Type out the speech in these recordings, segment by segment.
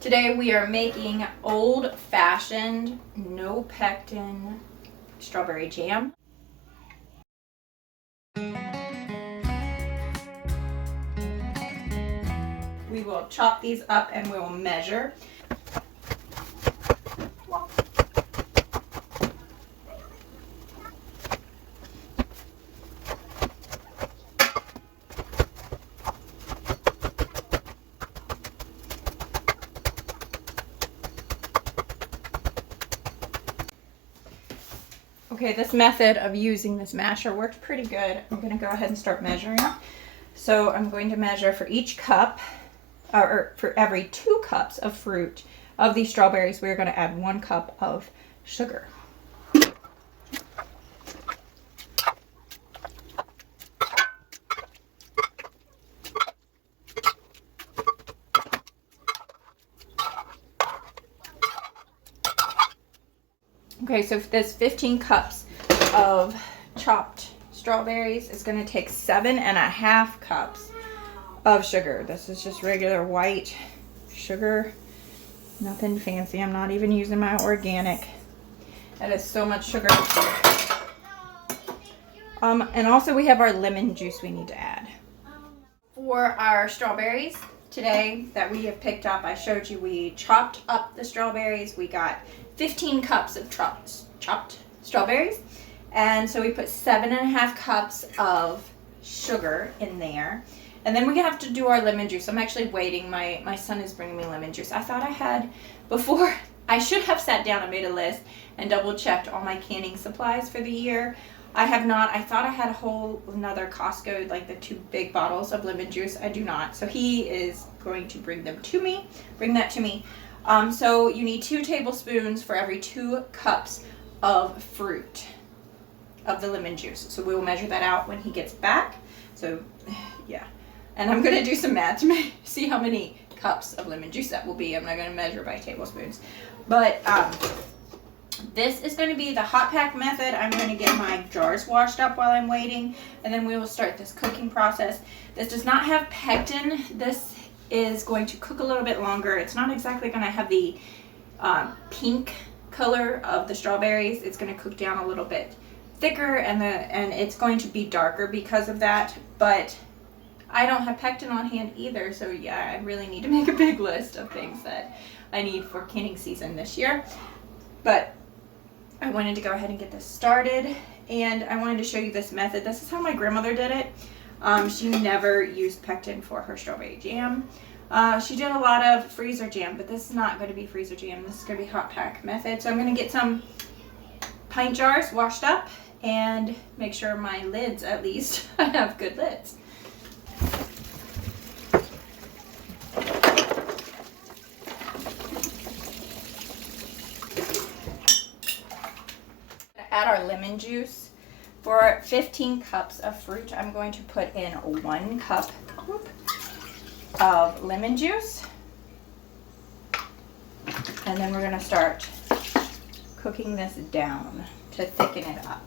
Today we are making old-fashioned, no pectin strawberry jam. We will chop these up and we will measure. Okay, this method of using this masher worked pretty good. I'm going to go ahead and start measuring. So I'm going to measure for each cup, or for every 2 cups of fruit of these strawberries, we're going to add 1 cup of sugar. Okay, so this 15 cups of chopped strawberries is going to take 7.5 cups of sugar. This is just regular white sugar, nothing fancy. I'm not even using my organic. That is so much sugar. And also we have our lemon juice we need to add. For our strawberries today that we have picked up, I showed you we chopped up the strawberries. We got 15 cups of chopped strawberries, and so we put 7.5 cups of sugar in there, and then we have to do our lemon juice. I'm actually waiting. My son is bringing me lemon juice. I thought I had before. I should have sat down and made a list and double checked all my canning supplies for the year. I have not. I thought I had a whole another Costco, like the 2 big bottles of lemon juice. I do not. So he is going to bring that to me. So you need 2 tablespoons for every 2 cups of fruit of the lemon juice. So we will measure that out when he gets back. So yeah, and I'm going to do some math to see how many cups of lemon juice that will be. I'm not going to measure by tablespoons, but this is going to be the hot pack method. I'm going to get my jars washed up while I'm waiting, and then we will start this cooking process. This does not have pectin. This is going to cook a little bit longer. It's not exactly going to have the pink color of the strawberries. It's going to cook down a little bit thicker, and it's going to be darker because of that. But I don't have pectin on hand either, so yeah, I really need to make a big list of things that I need for canning season this year. But I wanted to go ahead and get this started, and I wanted to show you this method. This is how my grandmother did it. She never used pectin for her strawberry jam. She did a lot of freezer jam, but this is not going to be freezer jam. This is going to be hot pack method. So I'm going to get some pint jars washed up and make sure my lids, at least, I have good lids. Add our lemon juice. For 15 cups of fruit, I'm going to put in 1 cup of lemon juice. And then we're going to start cooking this down to thicken it up.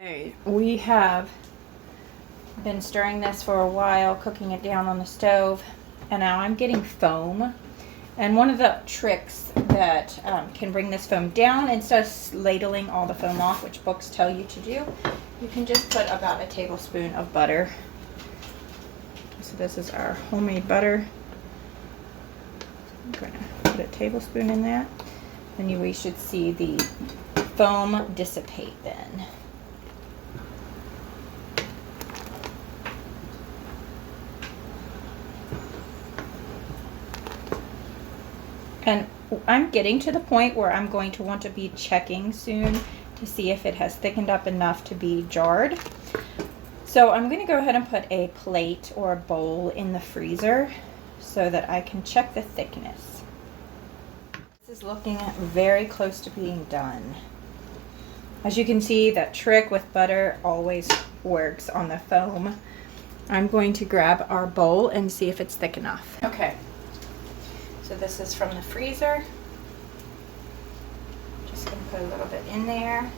Okay, we have been stirring this for a while, cooking it down on the stove, and now I'm getting foam. And one of the tricks that can bring this foam down, instead of ladling all the foam off, which books tell you to do, you can just put about a tablespoon of butter. So this is our homemade butter. I'm going to put a tablespoon in that, and we should see the foam dissipate then. And I'm getting to the point where I'm going to want to be checking soon to see if it has thickened up enough to be jarred. So I'm going to go ahead and put a plate or a bowl in the freezer so that I can check the thickness. This is looking very close to being done. As you can see, that trick with butter always works on the foam. I'm going to grab our bowl and see if it's thick enough. Okay. So this is from the freezer. put a little bit in there.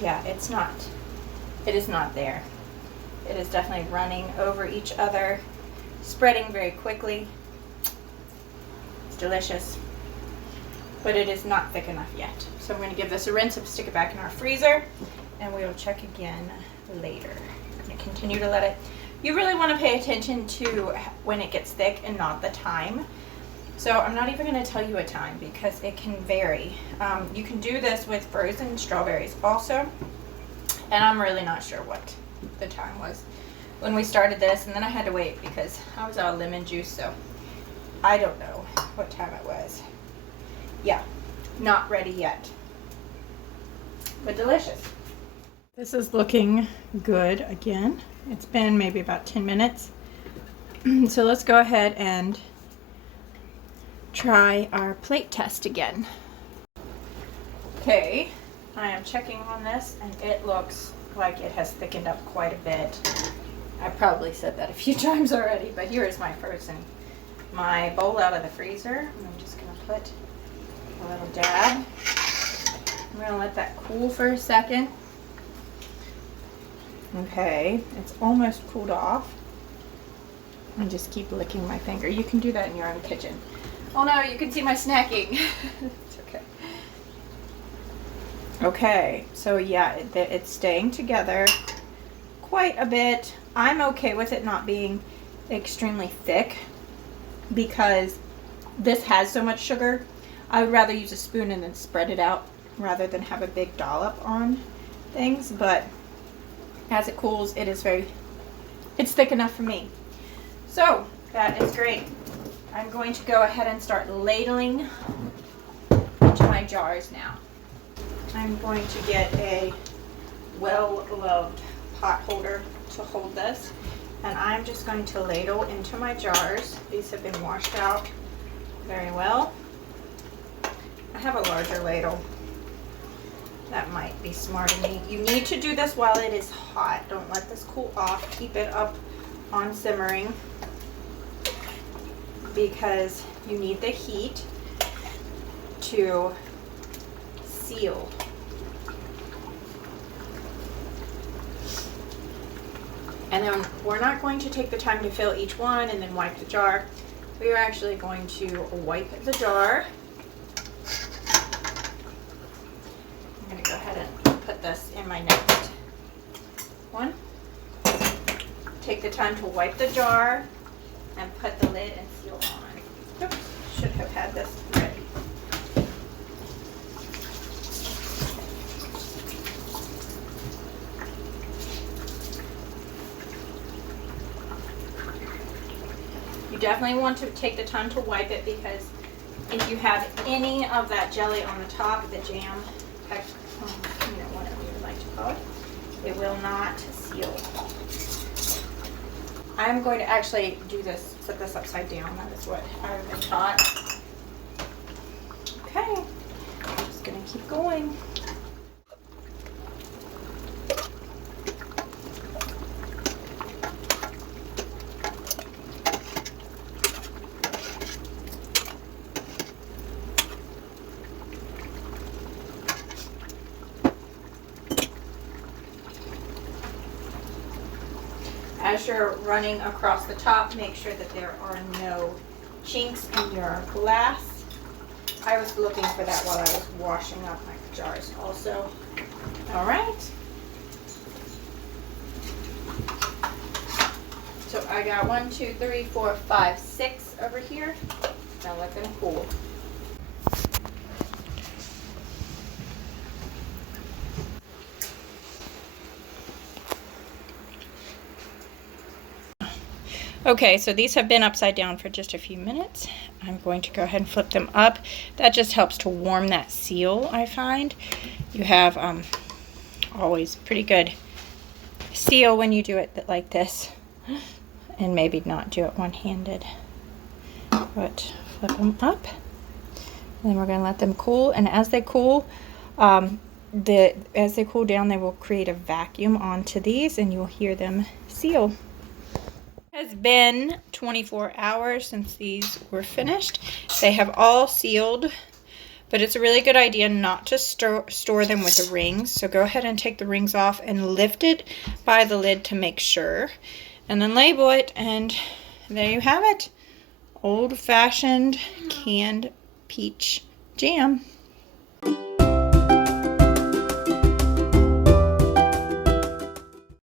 Yeah, it is not there. It is definitely running over each other, spreading very quickly. It's delicious, but it is not thick enough yet. So I'm going to give this a rinse and stick it back in our freezer, and we will check again later. I'm going to continue to let it. You really want to pay attention to when it gets thick and not the time. So I'm not even going to tell you a time because it can vary. You can do this with frozen strawberries also, and I'm really not sure what the time was when we started this, and then I had to wait because I was out of lemon juice, so I don't know what time it was. Yeah, not ready yet, but delicious. This is looking good again. It's been maybe about 10 minutes. So let's go ahead and try our plate test again. Okay, I am checking on this, and it looks like it has thickened up quite a bit. I probably said that a few times already, but here is my my bowl out of the freezer. I'm just gonna put a little dab. I'm gonna let that cool for a second. Okay, it's almost cooled off. I just keep licking my finger. You can do that in your own kitchen. Oh no, you can see my snacking. It's okay. Okay, so yeah, it's staying together quite a bit. I'm okay with it not being extremely thick because this has so much sugar. I would rather use a spoon and then spread it out rather than have a big dollop on things, but as it cools, it's thick enough for me. So that is great. I'm going to go ahead and start ladling into my jars now. I'm going to get a well-loved pot holder to hold this, and I'm just going to ladle into my jars. These have been washed out very well. I have a larger ladle. That might be smart of me. You need to do this while it is hot. Don't let this cool off. Keep it up on simmering because you need the heat to seal. And then we're not going to take the time to fill each one and then wipe the jar. We are actually going to wipe the jar. I'm going to go ahead and put this in my next one. Take the time to wipe the jar and put the lid and seal on. Oops, should have had this ready. You definitely want to take the time to wipe it because if you have any of that jelly on the top, the jam, whatever you would like to call it, it will not seal. I'm going to actually do this, set this upside down. That is what I've been taught. Okay, I'm just going to keep going. As you're running across the top, make sure that there are no chinks in your glass. I was looking for that while I was washing up my jars also. All right. So I got 1, 2, 3, 4, 5, 6 over here. Now let them cool. Okay, so these have been upside down for just a few minutes. I'm going to go ahead and flip them up. That just helps to warm that seal, I find. You have always pretty good seal when you do it like this. And maybe not do it one-handed. But flip them up. And then we're going to let them cool. And as they cool, as they cool down, they will create a vacuum onto these and you'll hear them seal. It has been 24 hours since these were finished. They have all sealed, but it's a really good idea not to store them with the rings. So go ahead and take the rings off and lift it by the lid to make sure. And then label it, and there you have it. Old-fashioned canned peach jam.